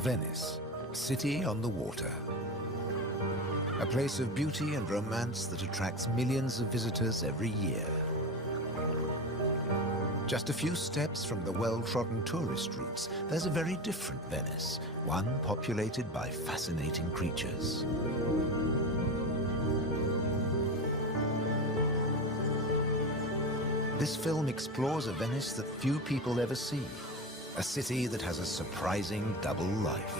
Venice, city on the water. A place of beauty and romance that attracts millions of visitors every year. Just a few steps from the well-trodden tourist routes, there's a very different Venice, one populated by fascinating creatures. This film explores a Venice that few people ever see, a city that has a surprising double life.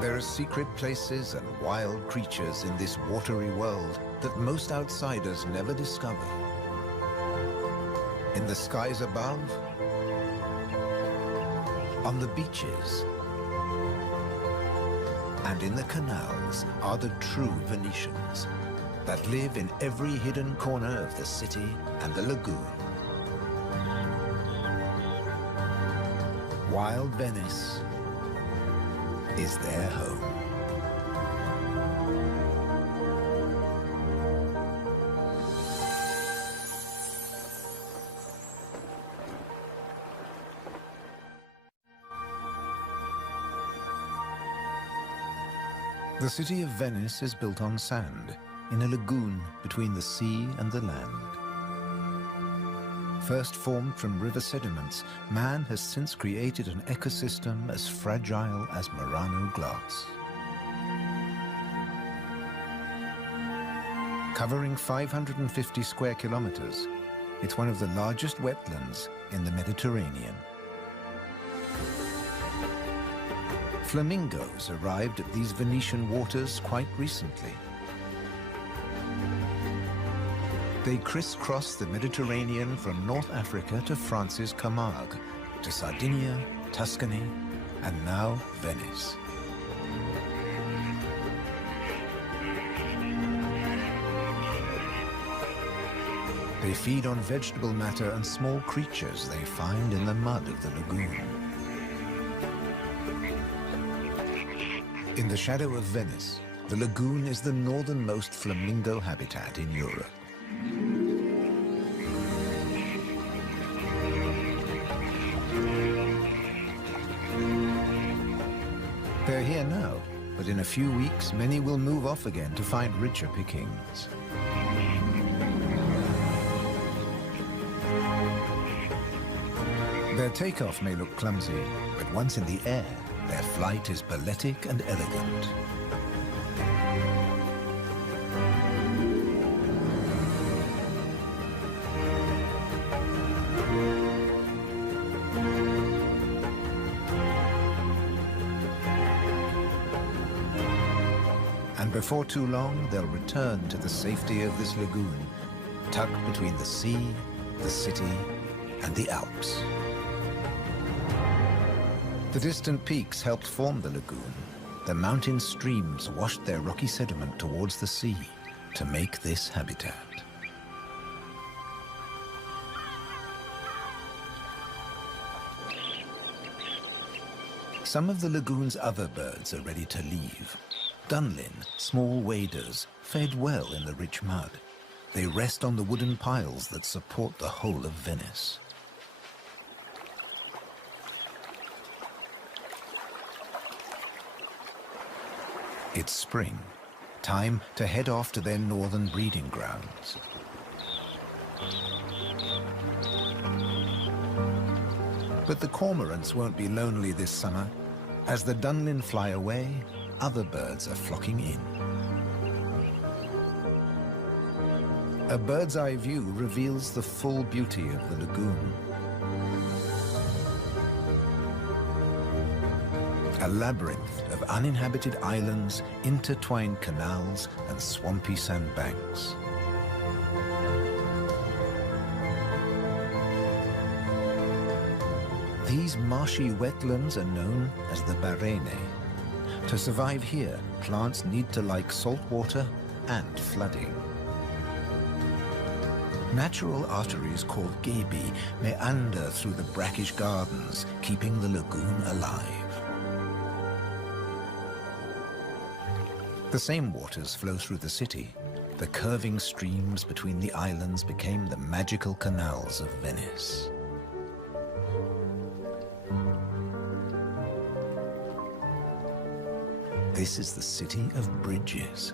There are secret places and wild creatures in this watery world that most outsiders never discover. In the skies above, on the beaches, and in the canals are the true Venetians that live in every hidden corner of the city and the lagoon. Wild Venice is their home. The city of Venice is built on sand, in a lagoon between the sea and the land. First formed from river sediments, man has since created an ecosystem as fragile as Murano glass. Covering 550 square kilometers, it's one of the largest wetlands in the Mediterranean. Flamingos arrived at these Venetian waters quite recently. They crisscross the Mediterranean from North Africa to France's Camargue, to Sardinia, Tuscany, and now Venice. They feed on vegetable matter and small creatures they find in the mud of the lagoon. In the shadow of Venice, the lagoon is the northernmost flamingo habitat in Europe. They're here now, but in a few weeks, many will move off again to find richer pickings. Their takeoff may look clumsy, but once in the air, their flight is balletic and elegant. And before too long, they'll return to the safety of this lagoon, tucked between the sea, the city, and the Alps. The distant peaks helped form the lagoon. The mountain streams washed their rocky sediment towards the sea to make this habitat. Some of the lagoon's other birds are ready to leave. Dunlin, small waders, fed well in the rich mud. They rest on the wooden piles that support the whole of Venice. It's spring, time to head off to their northern breeding grounds. But the cormorants won't be lonely this summer. As the Dunlin fly away, other birds are flocking in. A bird's eye view reveals the full beauty of the lagoon. A labyrinth of uninhabited islands, intertwined canals, and swampy sandbanks. These marshy wetlands are known as the Barene. To survive here, plants need to like salt water and flooding. Natural arteries called gabi meander through the brackish gardens, keeping the lagoon alive. The same waters flow through the city. The curving streams between the islands became the magical canals of Venice. This is the city of bridges.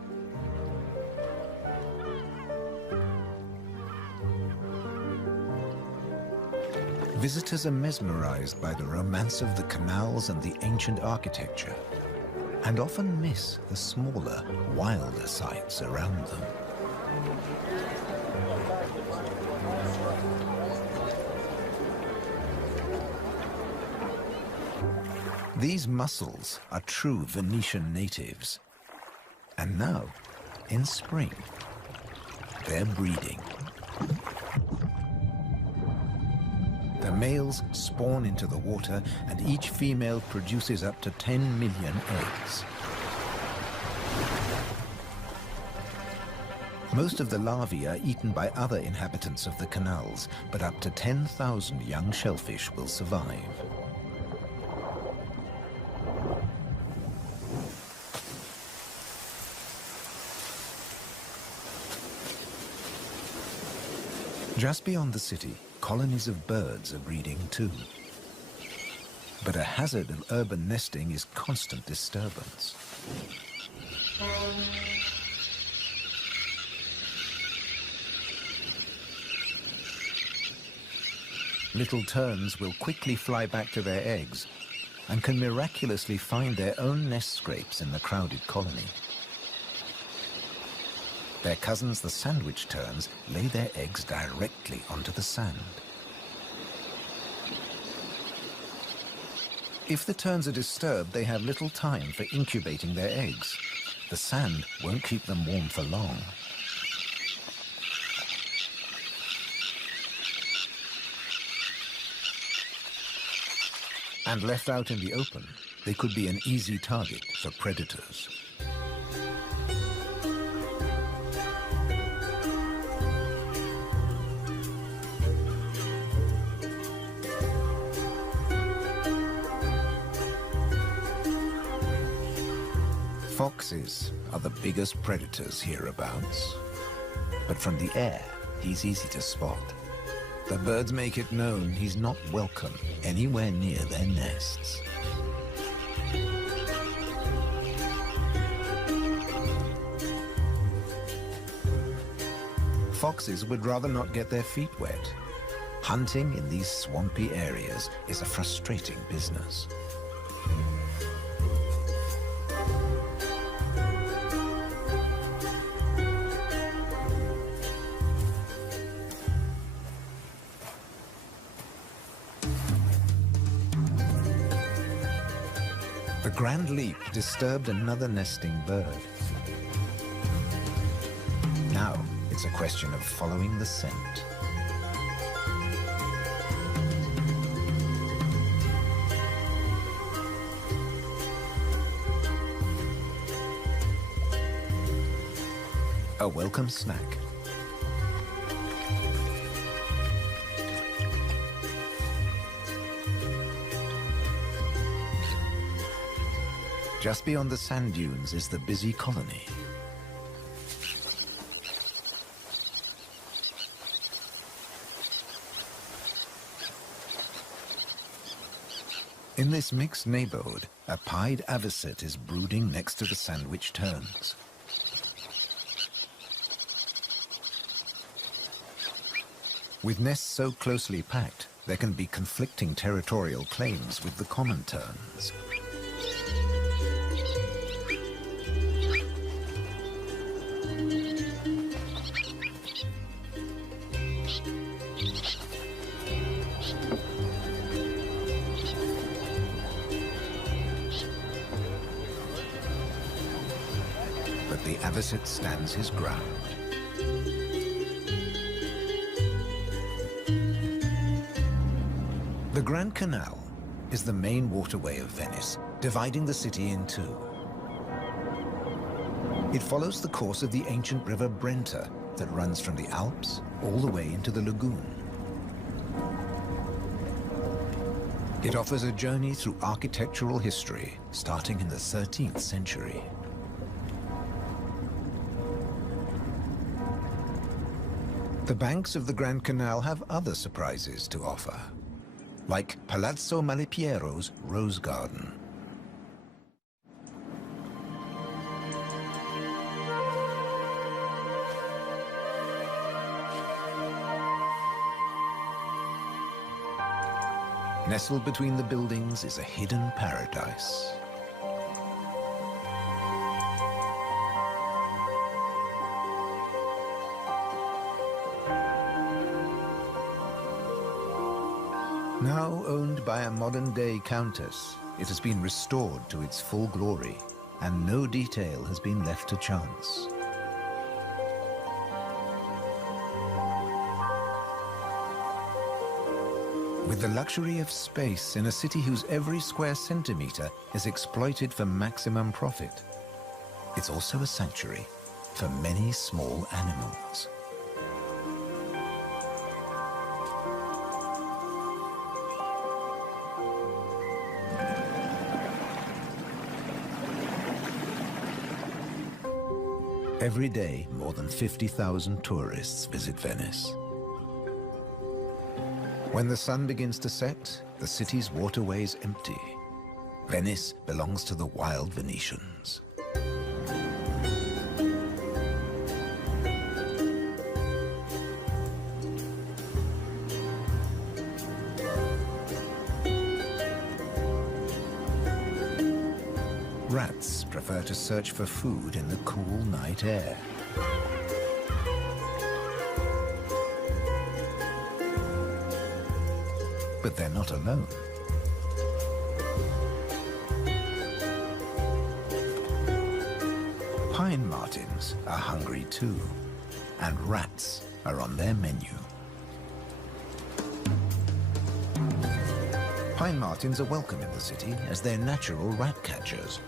Visitors are mesmerized by the romance of the canals and the ancient architecture, and often miss the smaller, wilder sights around them. These mussels are true Venetian natives. And now, in spring, they're breeding. The males spawn into the water, and each female produces up to 10 million eggs. Most of the larvae are eaten by other inhabitants of the canals, but up to 10,000 young shellfish will survive. Just beyond the city, colonies of birds are breeding too. But a hazard of urban nesting is constant disturbance. Little terns will quickly fly back to their eggs and can miraculously find their own nest scrapes in the crowded colony. Their cousins, the sandwich terns, lay their eggs directly onto the sand. If the terns are disturbed, they have little time for incubating their eggs. The sand won't keep them warm for long. And left out in the open, they could be an easy target for predators. Foxes are the biggest predators hereabouts. But from the air, he's easy to spot. The birds make it known he's not welcome anywhere near their nests. Foxes would rather not get their feet wet. Hunting in these swampy areas is a frustrating business. The grand leap disturbed another nesting bird. Now it's a question of following the scent. A welcome snack. Just beyond the sand dunes is the busy colony. In this mixed neighborhood, a pied avocet is brooding next to the sandwich terns. With nests so closely packed, there can be conflicting territorial claims with the common terns. But the avocet stands his ground. The Grand Canal is the main waterway of Venice, dividing the city in two. It follows the course of the ancient river Brenta that runs from the Alps all the way into the lagoon. It offers a journey through architectural history, starting in the 13th century. The banks of the Grand Canal have other surprises to offer, like Palazzo Malipiero's Rose Garden. Nestled between the buildings is a hidden paradise. Now owned by a modern-day countess, it has been restored to its full glory, and no detail has been left to chance. With the luxury of space in a city whose every square centimeter is exploited for maximum profit, it's also a sanctuary for many small animals. Every day, more than 50,000 tourists visit Venice. When the sun begins to set, the city's waterways empty. Venice belongs to the wild Venetians. Rats prefer to search for food in the cool night air. But they're not alone. Pine martins are hungry too, and rats are on their menu. Pine martins are welcome in the city as they're natural rat catchers.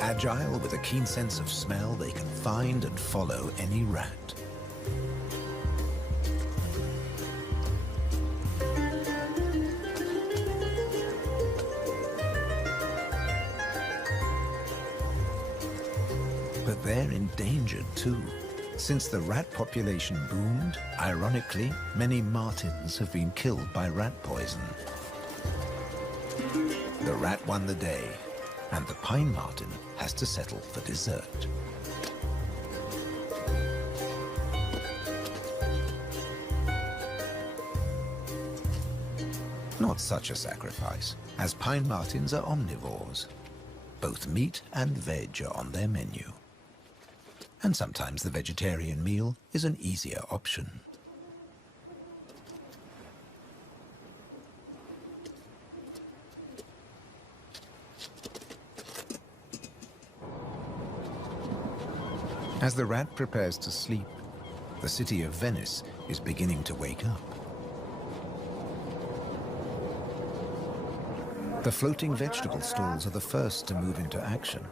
Agile with a keen sense of smell, they can find and follow any rat. But they're endangered too. Since the rat population boomed, ironically, many martins have been killed by rat poison. The rat won the day, and the pine martin has to settle for dessert. Not such a sacrifice, as pine martins are omnivores. Both meat and veg are on their menu. And sometimes the vegetarian meal is an easier option. As the rat prepares to sleep, the city of Venice is beginning to wake up. The floating vegetable stalls are the first to move into action.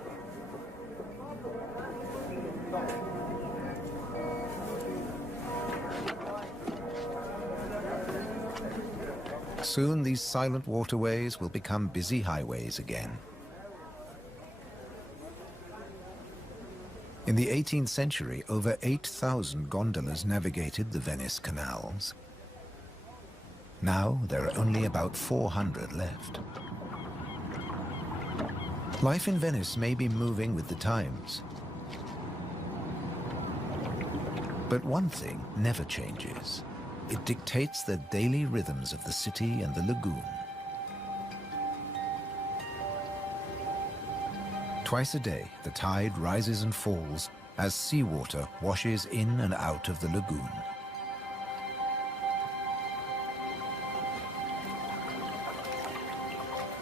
Soon these silent waterways will become busy highways again. In the 18th century, over 8,000 gondolas navigated the Venice canals. Now there are only about 400 left. Life in Venice may be moving with the times. But one thing never changes. It dictates the daily rhythms of the city and the lagoon. Twice a day, the tide rises and falls as seawater washes in and out of the lagoon.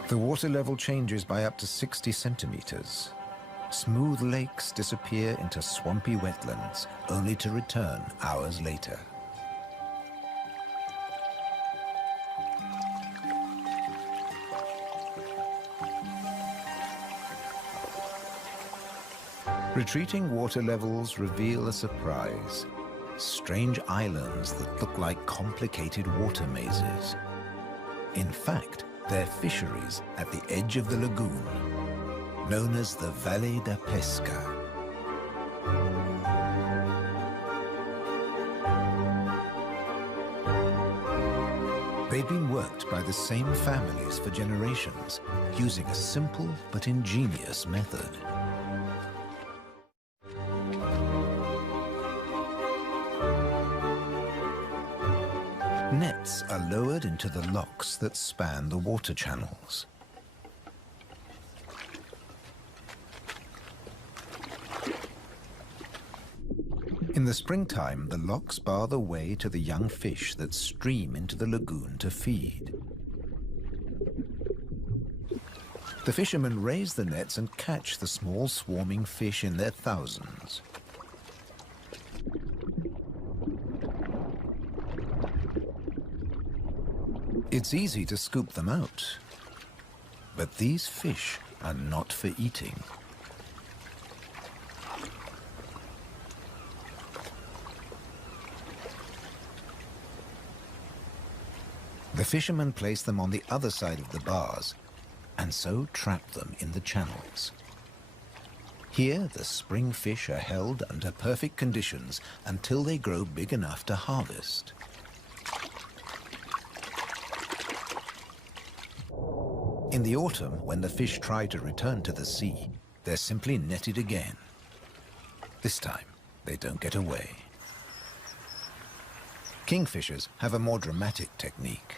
The water level changes by up to 60 centimeters. Smooth lakes disappear into swampy wetlands, only to return hours later. Retreating water levels reveal a surprise. Strange islands that look like complicated water mazes. In fact, they're fisheries at the edge of the lagoon. known as the Valle da Pesca. They've been worked by the same families for generations, using a simple but ingenious method. Nets are lowered into the locks that span the water channels. In the springtime, the locks bar the way to the young fish that stream into the lagoon to feed. The fishermen raise the nets and catch the small swarming fish in their thousands. It's easy to scoop them out, but these fish are not for eating. The fishermen place them on the other side of the bars and so trap them in the channels. Here, the spring fish are held under perfect conditions until they grow big enough to harvest. In the autumn, when the fish try to return to the sea, they're simply netted again. This time, they don't get away. Kingfishers have a more dramatic technique.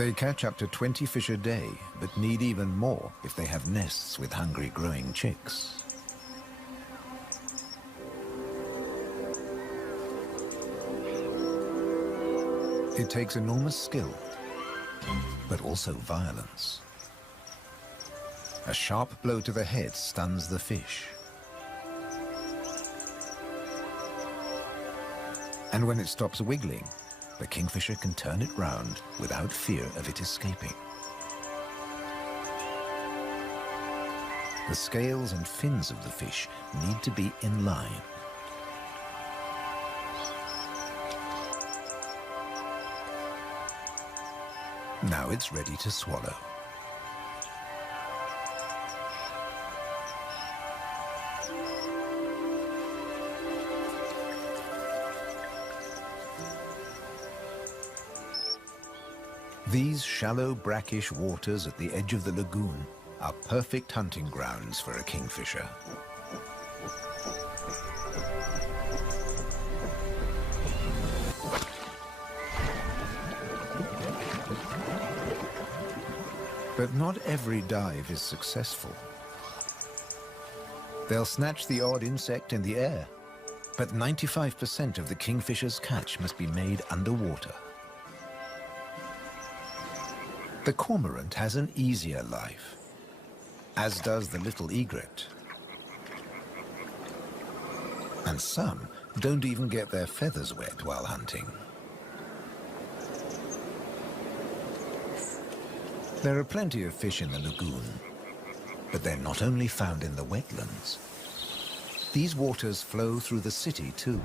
They catch up to 20 fish a day, but need even more if they have nests with hungry growing chicks. It takes enormous skill, but also violence. A sharp blow to the head stuns the fish. And when it stops wiggling, the kingfisher can turn it round without fear of it escaping. The scales and fins of the fish need to be in line. Now it's ready to swallow. These shallow, brackish waters at the edge of the lagoon are perfect hunting grounds for a kingfisher. But not every dive is successful. They'll snatch the odd insect in the air, but 95% of the kingfisher's catch must be made underwater. The cormorant has an easier life, as does the little egret. And some don't even get their feathers wet while hunting. There are plenty of fish in the lagoon, but they're not only found in the wetlands. These waters flow through the city too.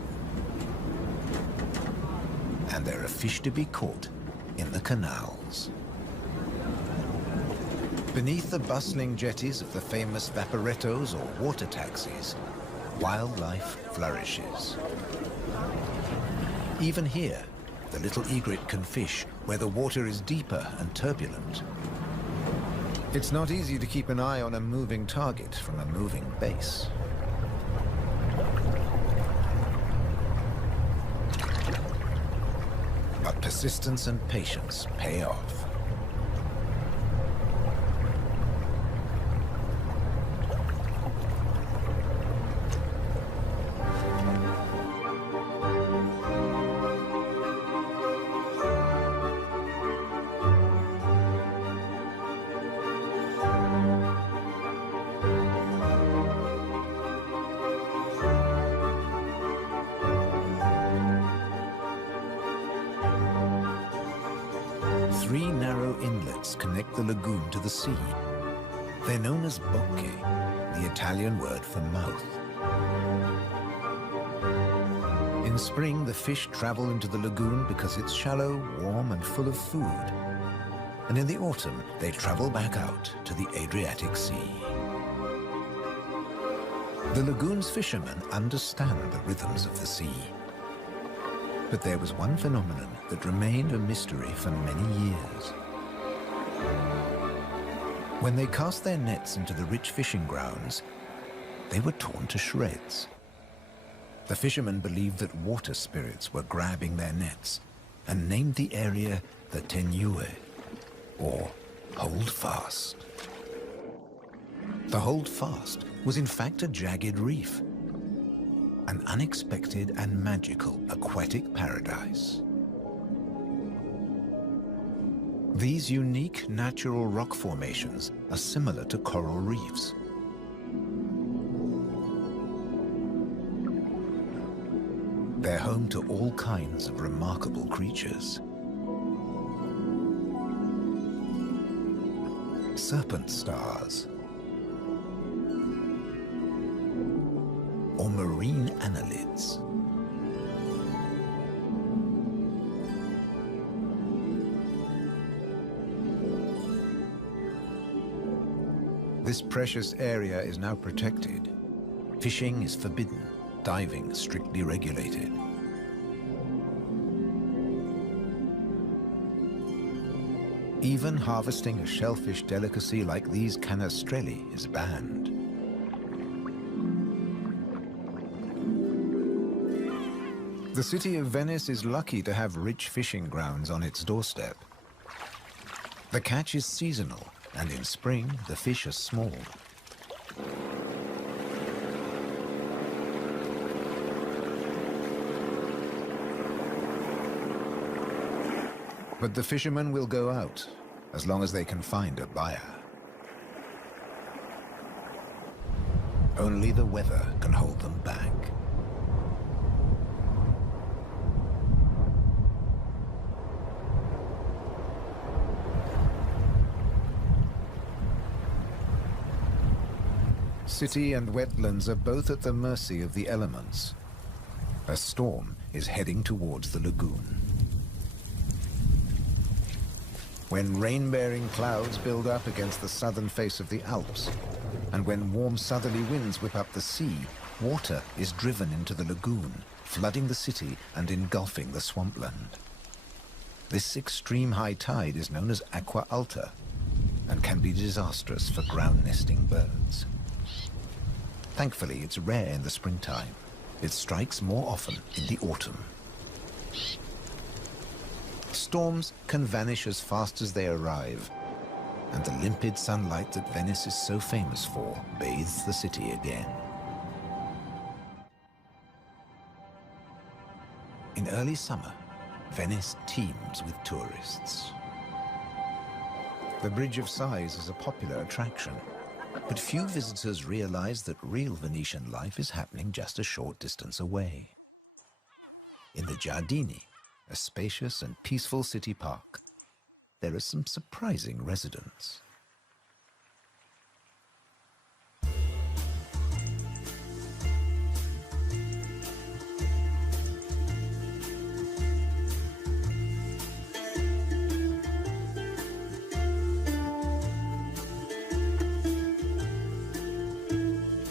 And there are fish to be caught in the canals. Beneath the bustling jetties of the famous vaporettos or water taxis, wildlife flourishes. Even here, the little egret can fish where the water is deeper and turbulent. It's not easy to keep an eye on a moving target from a moving base. But persistence and patience pay off. 3 narrow inlets connect the lagoon to the sea. They're known as bocche, the Italian word for mouth. In spring, the fish travel into the lagoon because it's shallow, warm, and full of food. And in the autumn, they travel back out to the Adriatic Sea. The lagoon's fishermen understand the rhythms of the sea. But there was one phenomenon that remained a mystery for many years. When they cast their nets into the rich fishing grounds, they were torn to shreds. The fishermen believed that water spirits were grabbing their nets and named the area the Tenue, or Hold Fast. The Hold Fast was in fact a jagged reef, an unexpected and magical aquatic paradise. These unique natural rock formations are similar to coral reefs. They're home to all kinds of remarkable creatures. Serpent stars, or marine annelids. This precious area is now protected. Fishing is forbidden, diving strictly regulated. Even harvesting a shellfish delicacy like these canestrelli is banned. The city of Venice is lucky to have rich fishing grounds on its doorstep. The catch is seasonal, and in spring, the fish are small. But the fishermen will go out, as long as they can find a buyer. Only the weather can hold them back. City and wetlands are both at the mercy of the elements. A storm is heading towards the lagoon. When rain-bearing clouds build up against the southern face of the Alps, and when warm southerly winds whip up the sea, water is driven into the lagoon, flooding the city and engulfing the swampland. This extreme high tide is known as aqua alta and can be disastrous for ground-nesting birds. Thankfully, it's rare in the springtime. It strikes more often in the autumn. Storms can vanish as fast as they arrive, and the limpid sunlight that Venice is so famous for bathes the city again. In early summer, Venice teems with tourists. The Bridge of Sighs is a popular attraction, but few visitors realize that real Venetian life is happening just a short distance away. In the Giardini, a spacious and peaceful city park, there are some surprising residents.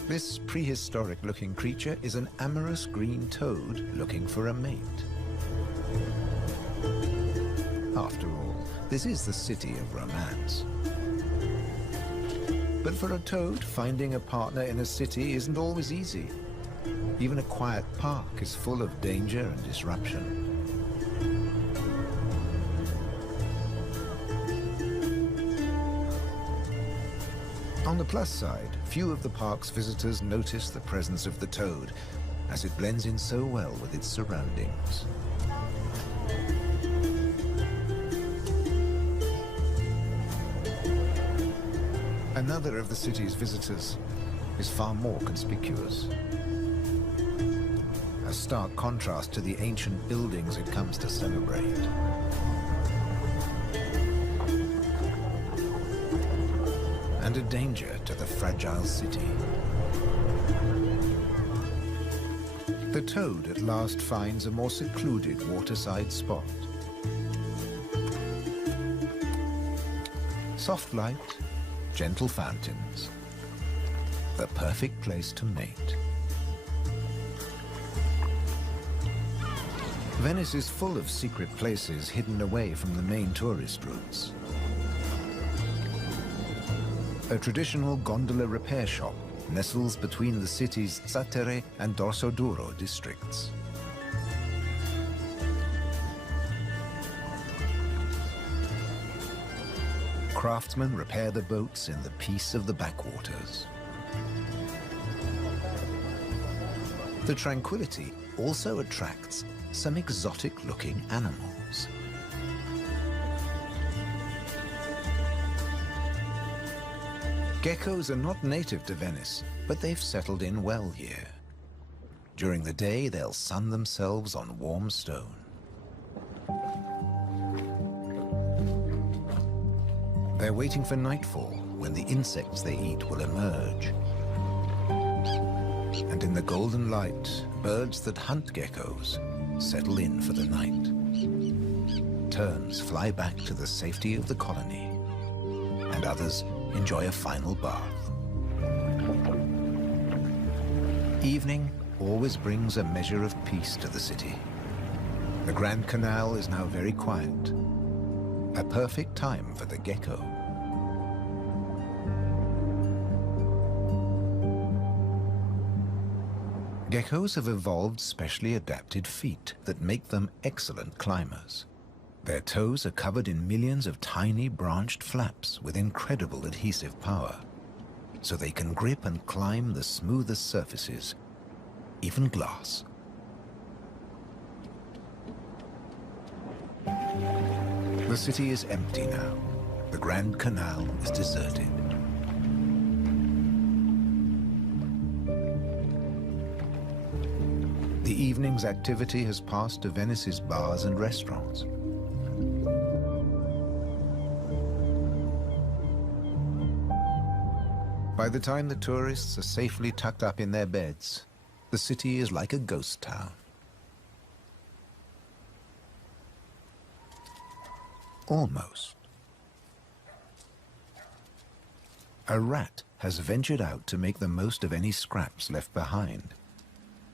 This prehistoric-looking creature is an amorous green toad looking for a mate. After all, this is the city of romance. But for a toad, finding a partner in a city isn't always easy. Even a quiet park is full of danger and disruption. On the plus side, few of the park's visitors notice the presence of the toad, as it blends in so well with its surroundings. Another of the city's visitors is far more conspicuous. A stark contrast to the ancient buildings it comes to celebrate. and a danger to the fragile city. The toad at last finds a more secluded waterside spot. Soft light, gentle fountains, the perfect place to mate. Venice is full of secret places hidden away from the main tourist routes. A traditional gondola repair shop nestles between the city's Zattere and Dorsoduro districts. Craftsmen repair the boats in the peace of the backwaters. The tranquility also attracts some exotic-looking animals. Geckos are not native to Venice, but they've settled in well here. During the day, they'll sun themselves on warm stone. They're waiting for nightfall, when the insects they eat will emerge. And in the golden light, birds that hunt geckos settle in for the night. Terns fly back to the safety of the colony, and others enjoy a final bath. Evening always brings a measure of peace to the city. The Grand Canal is now very quiet, a perfect time for the gecko. Geckos have evolved specially adapted feet that make them excellent climbers. Their toes are covered in millions of tiny branched flaps with incredible adhesive power, so they can grip and climb the smoothest surfaces, even glass. The city is empty now. The Grand Canal is deserted. The evening's activity has passed to Venice's bars and restaurants. By the time the tourists are safely tucked up in their beds, the city is like a ghost town. Almost. A rat has ventured out to make the most of any scraps left behind.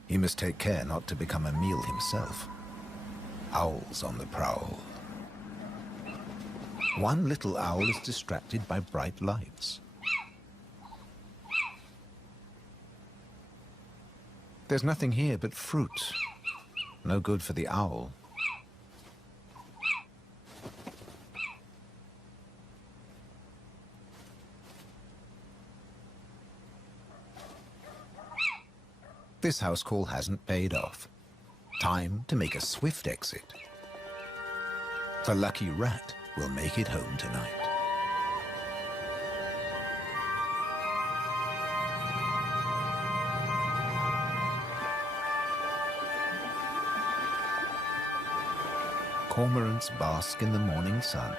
He must take care not to become a meal himself. Owls on the prowl. One little owl is distracted by bright lights. There's nothing here but fruit. No good for the owl. This house call hasn't paid off. Time to make a swift exit. The lucky rat will make it home tonight. Cormorants bask in the morning sun.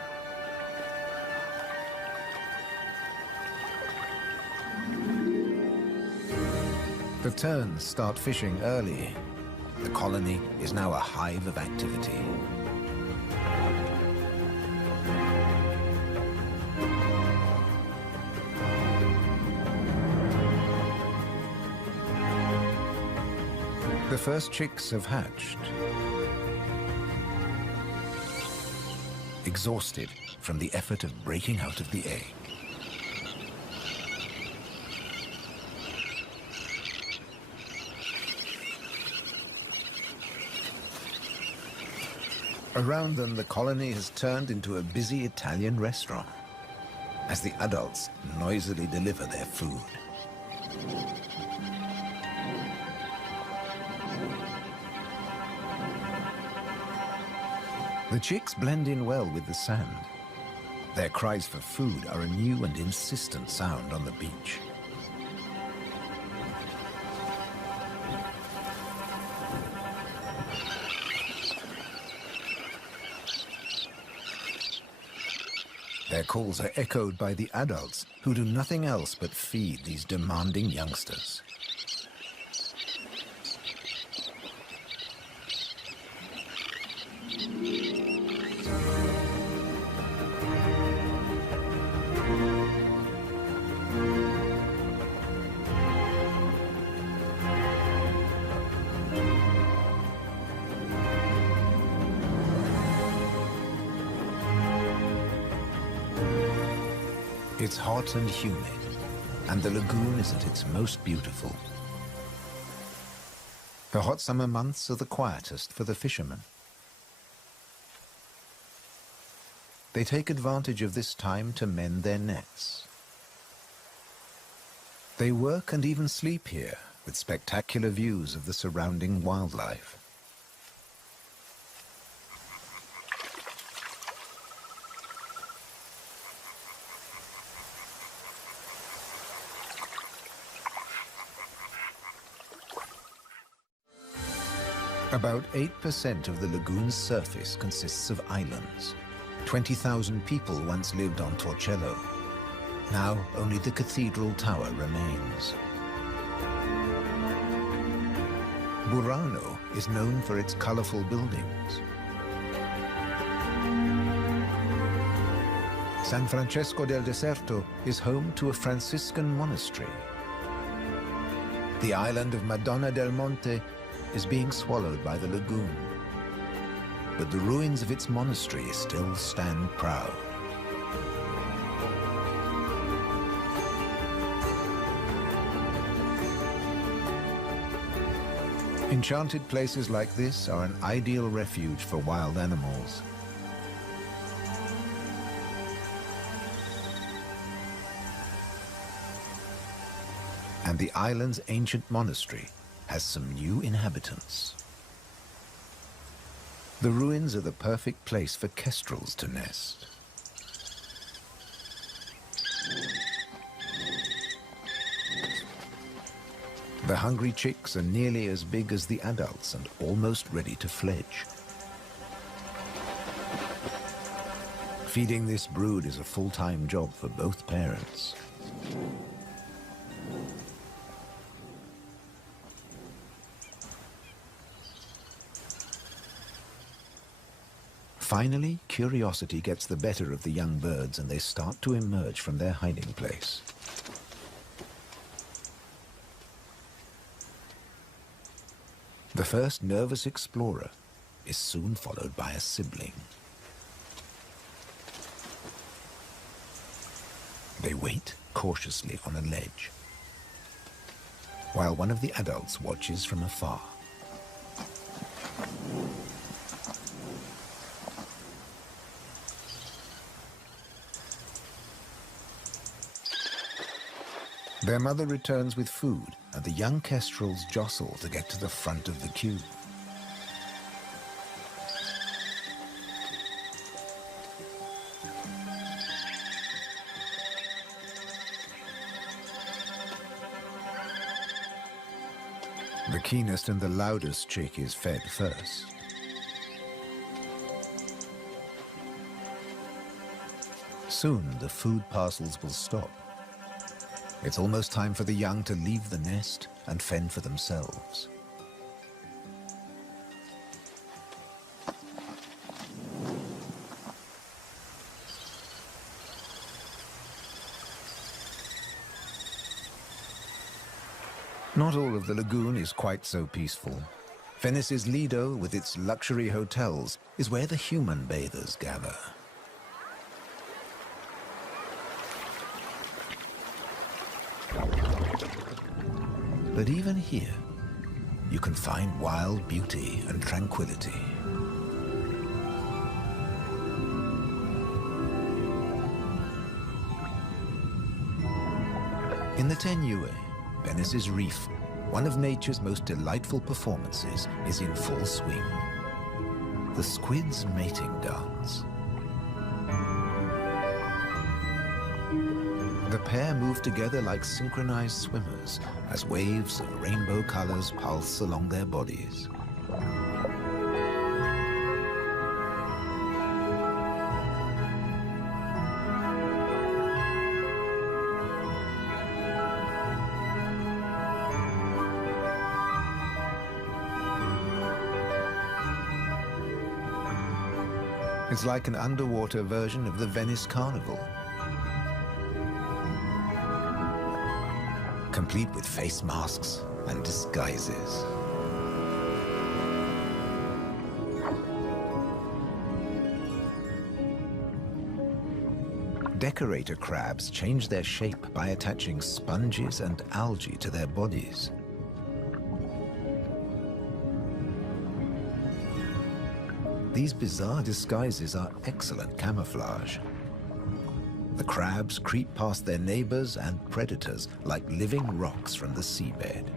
The terns start fishing early. The colony is now a hive of activity. The first chicks have hatched. Exhausted from the effort of breaking out of the egg. Around them, the colony has turned into a busy Italian restaurant as the adults noisily deliver their food. The chicks blend in well with the sand. Their cries for food are a new and insistent sound on the beach. Their calls are echoed by the adults, who do nothing else but feed these demanding youngsters. It's hot and humid, and the lagoon is at its most beautiful. The hot summer months are the quietest for the fishermen. They take advantage of this time to mend their nets. They work and even sleep here, with spectacular views of the surrounding wildlife. About 8% of the lagoon's surface consists of islands. 20,000 people once lived on Torcello. Now only the cathedral tower remains. Burano is known for its colorful buildings. San Francesco del Deserto is home to a Franciscan monastery. The island of Madonna del Monte is being swallowed by the lagoon, but the ruins of its monastery still stand proud. Enchanted places like this are an ideal refuge for wild animals. And the island's ancient monastery has some new inhabitants. The ruins are the perfect place for kestrels to nest. The hungry chicks are nearly as big as the adults and almost ready to fledge. Feeding this brood is a full-time job for both parents. Finally, curiosity gets the better of the young birds and they start to emerge from their hiding place. The first nervous explorer is soon followed by a sibling. They wait cautiously on a ledge, while one of the adults watches from afar. Their mother returns with food, and the young kestrels jostle to get to the front of the queue. The keenest and the loudest chick is fed first. Soon the food parcels will stop. It's almost time for the young to leave the nest and fend for themselves. Not all of the lagoon is quite so peaceful. Venice's Lido, with its luxury hotels, is where the human bathers gather. But even here, you can find wild beauty and tranquility. In the Tenue, Venice's reef, one of nature's most delightful performances is in full swing. The squid's mating dance. The pair move together like synchronized swimmers as waves of rainbow colors pulse along their bodies. It's like an underwater version of the Venice Carnival. Complete with face masks and disguises. Decorator crabs change their shape by attaching sponges and algae to their bodies. These bizarre disguises are excellent camouflage. The crabs creep past their neighbors and predators like living rocks from the seabed.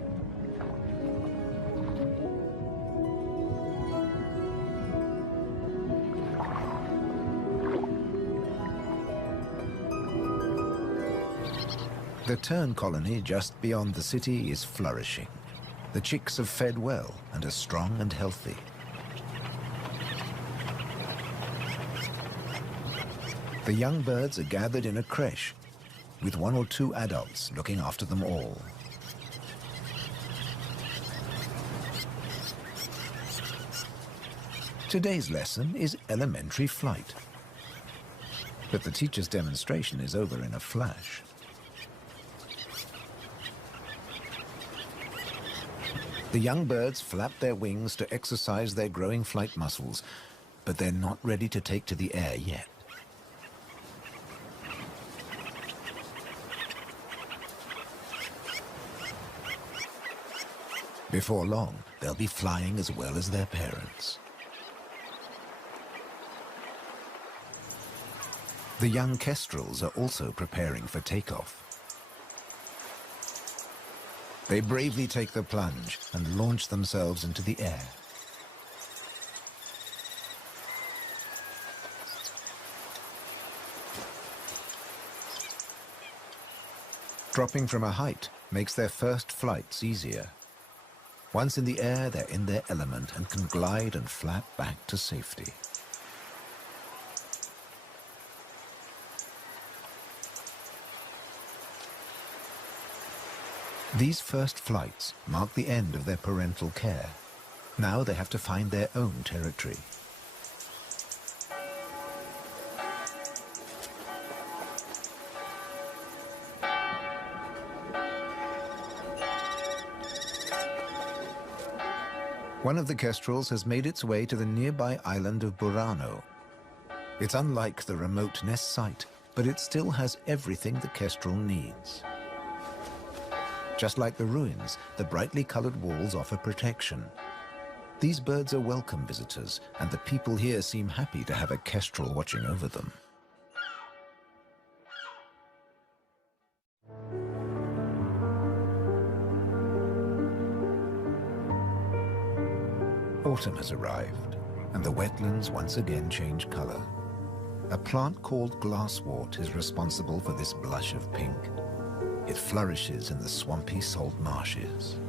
The tern colony just beyond the city is flourishing. The chicks have fed well and are strong and healthy. The young birds are gathered in a creche, with 1 or 2 adults looking after them all. Today's lesson is elementary flight. But the teacher's demonstration is over in a flash. The young birds flap their wings to exercise their growing flight muscles, but they're not ready to take to the air yet. Before long, they'll be flying as well as their parents. The young kestrels are also preparing for takeoff. They bravely take the plunge and launch themselves into the air. Dropping from a height makes their first flights easier. Once in the air, they're in their element and can glide and flap back to safety. These first flights mark the end of their parental care. Now they have to find their own territory. One of the kestrels has made its way to the nearby island of Burano. It's unlike the remote nest site, but it still has everything the kestrel needs. Just like the ruins, the brightly colored walls offer protection. These birds are welcome visitors, and the people here seem happy to have a kestrel watching over them. Autumn has arrived, and the wetlands once again change color. A plant called glasswort is responsible for this blush of pink. It flourishes in the swampy salt marshes.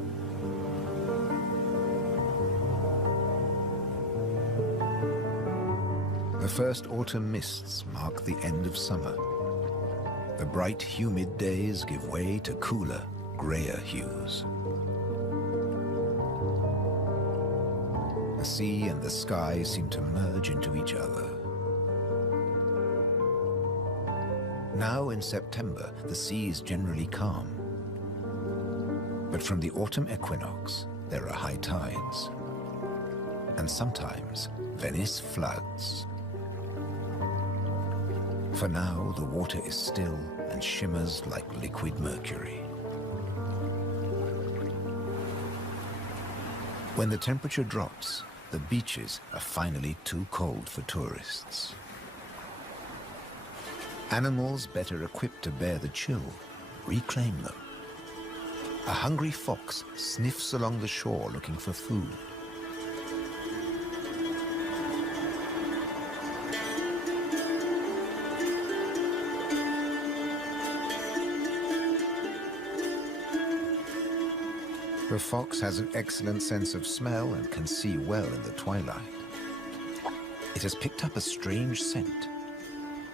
The first autumn mists mark the end of summer. The bright, humid days give way to cooler, grayer hues. The sea and the sky seem to merge into each other. Now in September, the sea is generally calm. But from the autumn equinox, there are high tides. And sometimes, Venice floods. For now, the water is still and shimmers like liquid mercury. When the temperature drops, the beaches are finally too cold for tourists. Animals better equipped to bear the chill reclaim them. A hungry fox sniffs along the shore looking for food. The fox has an excellent sense of smell and can see well in the twilight. It has picked up a strange scent.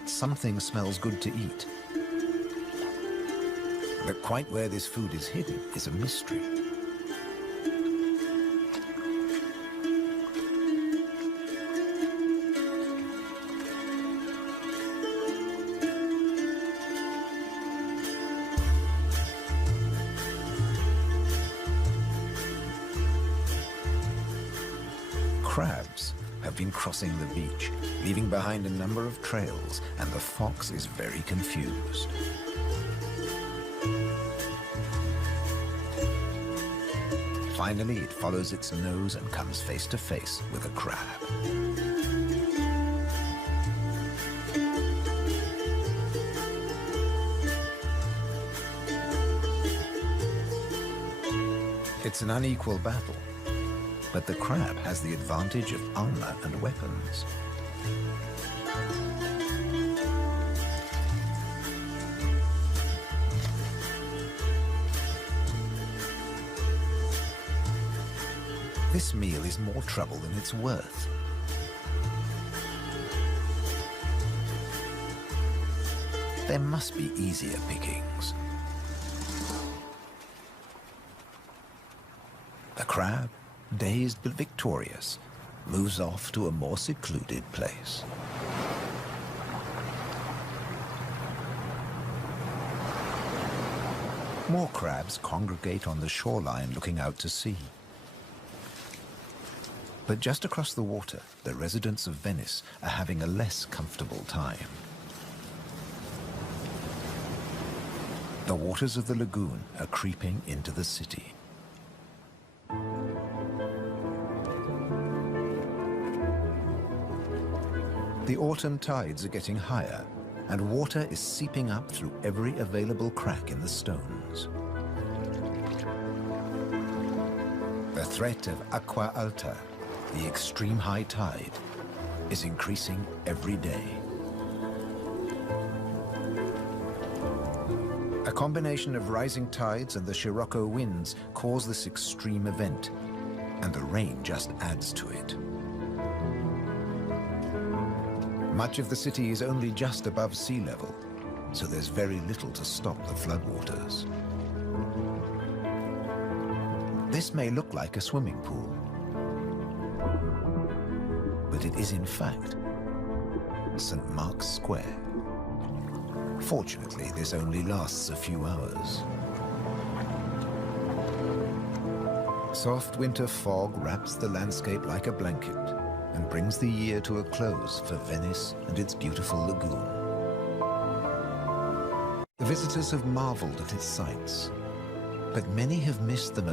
Something smells good to eat. But quite where this food is hidden is a mystery. Crabs have been crossing the beach, leaving behind a number of trails, and the fox is very confused. Finally, it follows its nose and comes face to face with a crab. It's an unequal battle, but the crab has the advantage of armor and weapons. This meal is more trouble than it's worth. There must be easier pickings. The crab, dazed but victorious, moves off to a more secluded place. More crabs congregate on the shoreline looking out to sea. But just across the water, the residents of Venice are having a less comfortable time. The waters of the lagoon are creeping into the city. The autumn tides are getting higher, and water is seeping up through every available crack in the stones. The threat of acqua alta, the extreme high tide, is increasing every day. A combination of rising tides and the Scirocco winds cause this extreme event, and the rain just adds to it. Much of the city is only just above sea level, so there's very little to stop the floodwaters. This may look like a swimming pool, but it is in fact St. Mark's Square. Fortunately, this only lasts a few hours. Soft winter fog wraps the landscape like a blanket and brings the year to a close for Venice and its beautiful lagoon. The visitors have marveled at its sights, but many have missed the most